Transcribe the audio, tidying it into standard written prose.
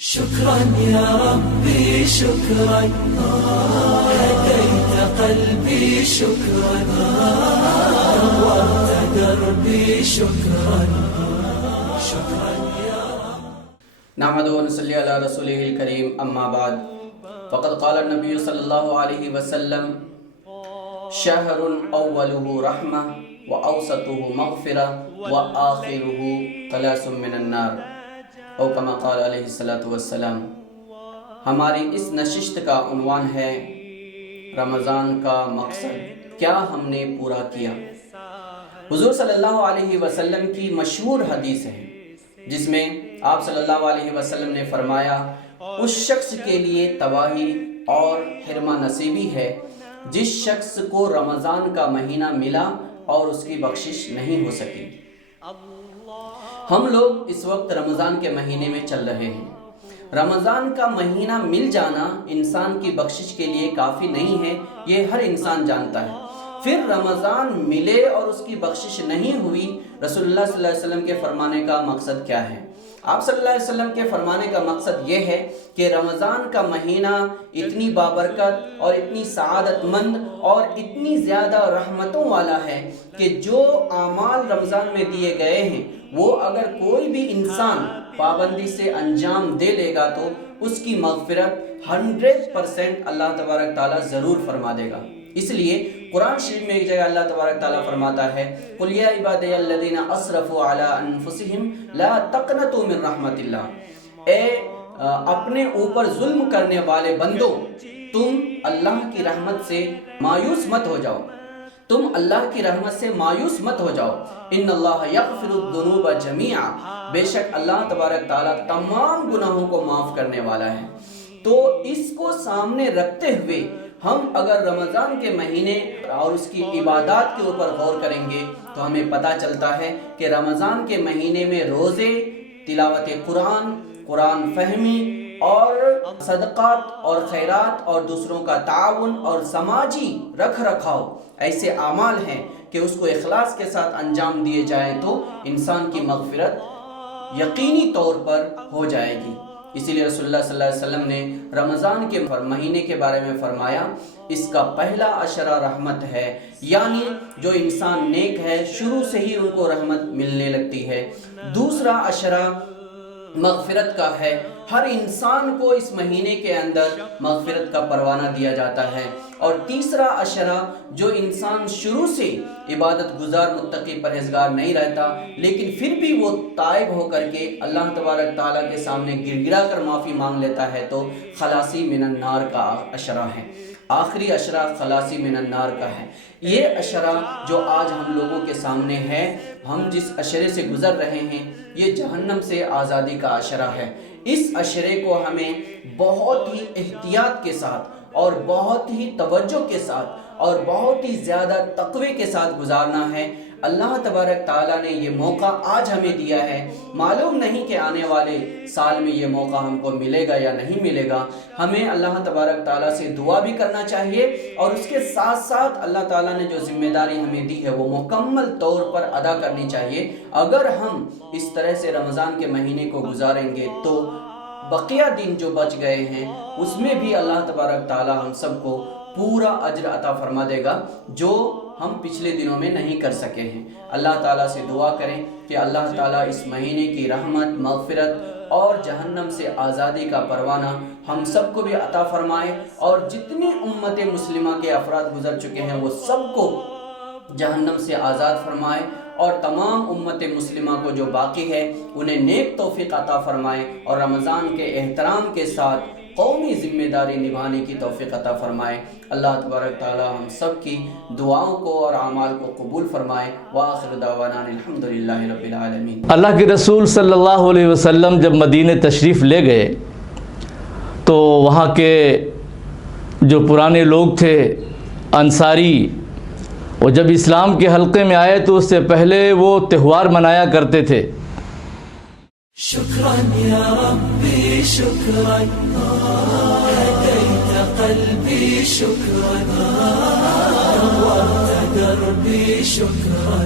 شكرا يا ربي شكرا هديت قلبي شكرا نورت دربي شكرا شكرا يا رب. نحمده ونصلي على رسوله الكريم اما بعد فقد قال النبي صلى الله عليه وسلم شهر اوله رحمة واوسطه مغفرة واخره خلاص من النار او کما قال علیہ الصلوۃ والسلام. ہماری اس نشست کا عنوان ہے رمضان کا مقصد کیا ہم نے پورا کیا. حضور صلی اللہ علیہ وسلم کی مشہور حدیث ہے جس میں آپ صلی اللہ علیہ وسلم نے فرمایا اس شخص کے لیے تباہی اور حرمہ نصیبی ہے جس شخص کو رمضان کا مہینہ ملا اور اس کی بخشش نہیں ہو سکی. ہم لوگ اس وقت رمضان کے مہینے میں چل رہے ہیں. رمضان کا مہینہ مل جانا انسان کی بخشش کے لیے کافی نہیں ہے، یہ ہر انسان جانتا ہے. پھر رمضان ملے اور اس کی بخشش نہیں ہوئی، رسول اللہ صلی اللہ علیہ وسلم کے فرمانے کا مقصد کیا ہے؟ آپ صلی اللہ علیہ وسلم کے فرمانے کا مقصد یہ ہے کہ رمضان کا مہینہ اتنی بابرکت اور اتنی سعادت مند اور اتنی زیادہ رحمتوں والا ہے کہ جو اعمال رمضان میں دیے گئے ہیں وہ اگر کوئی بھی انسان پابندی سے انجام دے لے گا تو اس کی مغفرت 100% اللہ تبارک تعالیٰ ضرور فرما دے گا. اس لیے قرآن شریف میں ایک جگہ اللہ تبارک تعالیٰ فرماتا ہے قُلْ يَا عِبَادِيَ الَّذِينَ أَسْرَفُوا عَلَىٰ أَنفُسِهِمْ لَا تَقْنَطُوا مِن رَحْمَةِ اللَّهِ. اے اپنے اوپر ظلم کرنے والے بندو، تم اللہ کی رحمت سے مایوس مت ہو جاؤ، تم اللہ کی رحمت سے مایوس مت ہو جاؤ. ان اللہ یغفر الذنوب جميعا، بے شک اللہ تبارک تعالیٰ تمام گناہوں کو معاف کرنے والا ہے. تو اس کو سامنے رکھتے ہوئے ہم اگر رمضان کے مہینے اور اس کی عبادات کے اوپر غور کریں گے تو ہمیں پتہ چلتا ہے کہ رمضان کے مہینے میں روزے، تلاوت قرآن، قرآن فہمی اور صدقات اور خیرات اور دوسروں کا تعاون اور سماجی رکھ رکھاؤ ایسے اعمال ہیں کہ اس کو اخلاص کے ساتھ انجام دیے جائیں تو انسان کی مغفرت یقینی طور پر ہو جائے گی. اسی لیے رسول اللہ صلی اللہ علیہ وسلم نے رمضان کے مہینے کے بارے میں فرمایا اس کا پہلا عشرہ رحمت ہے، یعنی جو انسان نیک ہے شروع سے ہی ان کو رحمت ملنے لگتی ہے. دوسرا عشرہ مغفرت کا ہے، ہر انسان کو اس مہینے کے اندر مغفرت کا پروانہ دیا جاتا ہے. اور تیسرا عشرہ جو انسان شروع سے عبادت گزار متقی پرہیزگار نہیں رہتا لیکن پھر بھی وہ تائب ہو کر کے اللہ تبارک تعالیٰ کے سامنے گر گرا کر معافی مانگ لیتا ہے تو خلاصی من النار کا عشرہ ہے. آخری عشرہ خلاصی من النار کا ہے. یہ عشرہ جو آج ہم لوگوں کے سامنے ہے، ہم جس عشرے سے گزر رہے ہیں یہ جہنم سے آزادی کا عشرہ ہے. اس عشرے کو ہمیں بہت ہی احتیاط کے ساتھ اور بہت ہی توجہ کے ساتھ اور بہت ہی زیادہ تقوی کے ساتھ گزارنا ہے. اللہ تبارک تعالیٰ نے یہ موقع آج ہمیں دیا ہے، معلوم نہیں کہ آنے والے سال میں یہ موقع ہم کو ملے گا یا نہیں ملے گا. ہمیں اللہ تبارک تعالیٰ سے دعا بھی کرنا چاہیے اور اس کے ساتھ ساتھ اللہ تعالیٰ نے جو ذمہ داری ہمیں دی ہے وہ مکمل طور پر ادا کرنی چاہیے. اگر ہم اس طرح سے رمضان کے مہینے کو گزاریں گے تو بقیہ دن جو بچ گئے ہیں اس میں بھی اللہ تبارک تعالیٰ ہم سب کو پورا اجر عطا فرما دے گا جو ہم پچھلے دنوں میں نہیں کر سکے ہیں. اللہ تعالیٰ سے دعا کریں کہ اللہ تعالیٰ اس مہینے کی رحمت، مغفرت اور جہنم سے آزادی کا پروانہ ہم سب کو بھی عطا فرمائے اور جتنی امت مسلمہ کے افراد گزر چکے ہیں وہ سب کو جہنم سے آزاد فرمائے اور تمام امت مسلمہ کو جو باقی ہے انہیں نیک توفیق عطا فرمائے اور رمضان کے احترام کے ساتھ قومی ذمہ داری نبھانے کی توفیق عطا فرمائے. اللہ تبارک تعالی ہم سب کی دعاؤں کو اور اعمال کو قبول فرمائے. وآخر دعوانا الحمدللہ رب العالمین. اللہ کے رسول صلی اللہ علیہ وسلم جب مدینہ تشریف لے گئے تو وہاں کے جو پرانے لوگ تھے انصاری، وہ جب اسلام کے حلقے میں آئے تو اس سے پہلے وہ تہوار منایا کرتے تھے. شكرا يا ربي شكرا هديت قلبي شكرا نورت دربي شكرا